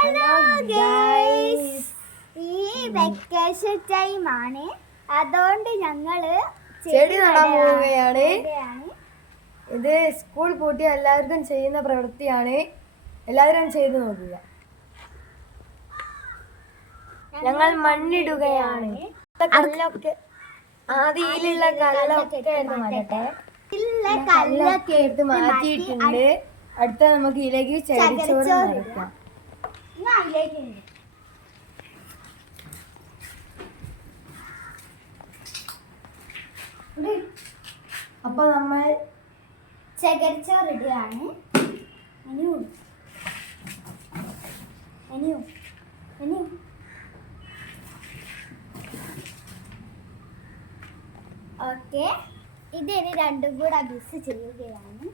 Hello guys, ഈ vacation time ആണ്, അതുകൊണ്ട് ഞങ്ങള് ചെടി നടാൻ പോവുകയാണ്. ഇത് സ്കൂൾ പൂട്ടി എല്ലാവർക്കും ചെയ്യുന്ന പ്രവൃത്തിയാണ്. എല്ലാവരും ചെയ്തു നോക്കുക. ഞങ്ങൾ മണ്ണിടുകയാണ്. കല്ലൊക്കെ ആദിയിലുള്ള കല്ലൊക്കെ എടുത്ത് മാറ്റിയിട്ടുണ്ട്. അടുത്ത നമുക്ക് ഇതിലേക്ക് ചകിരിച്ചോറ് നിറയ്ക്കാം. അപ്പൊ നമ്മൾ ചകിരിച്ചോറ് ഇടുകയാണ്. ഓക്കെ, ഇതിന് രണ്ടും കൂടെ മിക്സ് ചെയ്യുകയാണ്.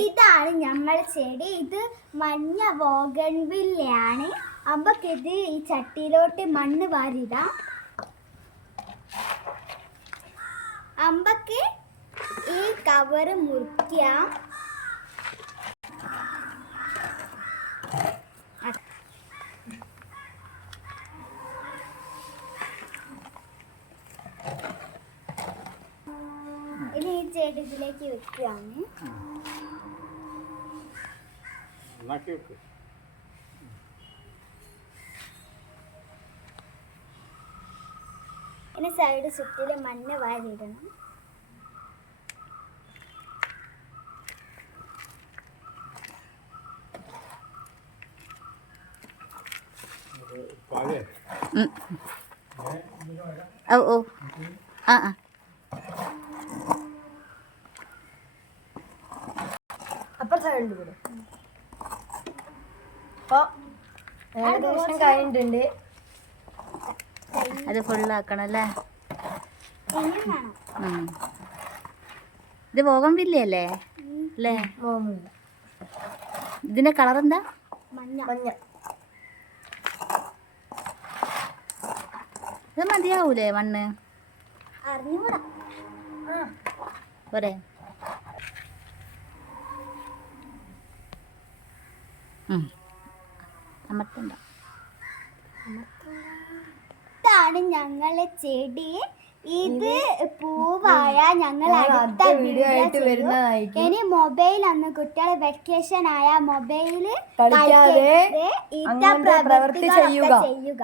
ഇതാണ് നമ്മളെ ചെടി. ഇത് മഞ്ഞ ബോഗൺവില്ലയാണ്. അമ്പക്കിത് ഈ ചട്ടിയിലോട്ട് മണ്ണ് വാരിടാം. അമ്പക്ക് ഈ കവറ് മുറിക്കാം. ഇനി ഈ ചെടി ഇതിലേക്ക് വെക്കുകയാണ്. ഇനി സൈഡ് ചുറ്റില് മണ്ണ് വാരിയിടണം. അപ്പൊ സൈഡിൽ കൂടെ ഏകദേശം കഴിഞ്ഞിട്ടുണ്ട്. അത് ഫുള്ളാക്കണം. ഇത് ബോഗൺവില്ലയല്ലേ അല്ലേ? ഇതിന്റെ കളർ എന്താ? മഞ്ഞ. ഇത് മതിയാവൂലേ മണ്ണ്? പോരെ? അമർത്തണ്ട. ഇതാണ് ഞങ്ങളെ ചെടി. ഇത് പൂവായ ഞങ്ങൾ അടുത്ത വീഡിയോ ആയിട്ട് വരുന്നതായിരിക്കും. ഇനി മൊബൈൽ അന്ന് കുട്ടികളെ വെക്കേഷൻ ആയ മൊബൈല് പ്രവൃത്തി ചെയ്യുക.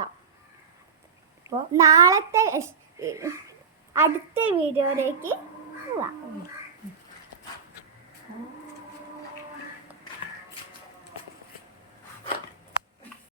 നാളത്തെ അടുത്ത വീഡിയോയിലേക്ക് പോവാം.